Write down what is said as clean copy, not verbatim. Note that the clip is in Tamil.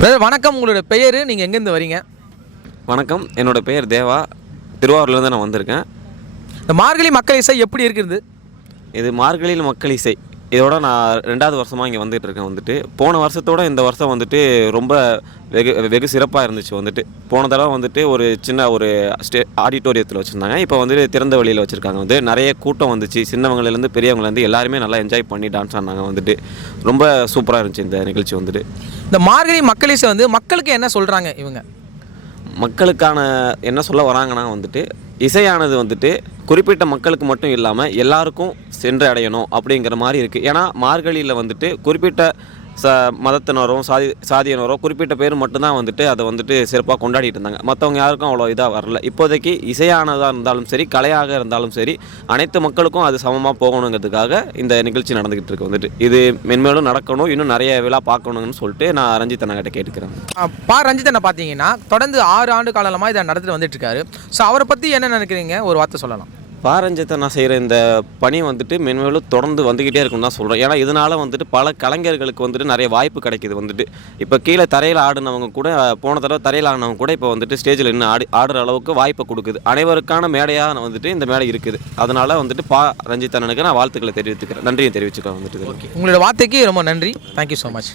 பிரதர் வணக்கம். உங்களோட பெயர், நீங்கள் எங்கேருந்து வரீங்க? வணக்கம், என்னோடய பெயர் தேவா. திருவாரூர்லேருந்து நான் வந்திருக்கேன். இந்த மார்கழி மக்கள் இசை எப்படி இருக்குது? இது மார்கழியில் மக்கள் இசை. இதோட நான் 2வது வருஷமாக இங்கே வந்துட்டு போன வருஷத்தோட இந்த வருஷம் ரொம்ப வெகு சிறப்பாக இருந்துச்சு. போன தடவை ஒரு சின்ன ஆடிட்டோரியத்தில் வச்சுருந்தாங்க. இப்போ திறந்த வெளியில் வச்சுருக்காங்க. நிறைய கூட்டம் வந்துச்சு. சின்னவங்கலேருந்து பெரியவங்கலேருந்து எல்லாருமே நல்லா என்ஜாய் பண்ணி டான்ஸ் ஆடினாங்க. ரொம்ப சூப்பராக இருந்துச்சு இந்த நிகழ்ச்சி. இந்த மார்கழி மக்கள் இசை மக்களுக்கு என்ன சொல்கிறாங்க இவங்க? மக்களுக்கான என்ன சொல்ல வராங்கன்னா இசையானது குறிப்பிட்ட மக்களுக்கு மட்டும் இல்லாமல் எல்லாருக்கும் சென்று அடையணும் அப்படிங்கிற மாதிரி இருக்குது. ஏன்னா மார்கழியில் குறிப்பிட்ட மதத்தினரோ சாதியினரோ குறிப்பிட்ட பேர் மட்டும்தான் அதை சிறப்பாக கொண்டாடிட்டு இருந்தாங்க. மற்றவங்க யாருக்கும் அவ்வளோ இதாக வரல. இப்போதைக்கு இசையானதாக இருந்தாலும் சரி, கலையாக இருந்தாலும் சரி, அனைத்து மக்களுக்கும் அது சமமாக போகணுங்கிறதுக்காக இந்த நிகழ்ச்சி நடந்துக்கிட்டு இருக்கு. இது மென்மேலும் நடக்கணும், இன்னும் நிறைய விழா பார்க்கணுங்கன்னு சொல்லிட்டு நான் ரஞ்சித் அண்ணாகிட்ட கேட்டுக்கிறேன். ரஞ்சித் அண்ணா பார்த்தீங்கன்னா தொடர்ந்து 6 ஆண்டு காலமாக இதை நடத்திட்டு வந்துட்டு இருக்காரு. ஸோ அவரை பற்றி என்ன நினைக்கிறீங்க? ஒரு வார்த்தை சொல்லலாம். ரஞ்சித் நான் செய்கிற இந்த பணி மென்மேலும் தொடர்ந்து வந்துக்கிட்டே இருக்குன்னு தான் சொல்கிறேன். ஏன்னா இதனால் பல கலைஞர்களுக்கு நிறைய வாய்ப்பு கிடைக்கிது. இப்போ கீழே தரையில் ஆடினவங்க கூட, போன தடவை தரையில் ஆடினவங்க கூட இப்போ ஸ்டேஜில் நின்று ஆடுற அளவுக்கு வாய்ப்பை கொடுக்குது. அனைவருக்கான மேடையாக இந்த மேடை இருக்குது. அதனால் ரஞ்சித் அண்ணனுக்கு நான் வாழ்த்துக்களை தெரிவித்துக்கிறேன், நன்றியை தெரிவிச்சுக்கிறேன். உங்களோட வார்த்தைக்கு ரொம்ப நன்றி. Thank you so much.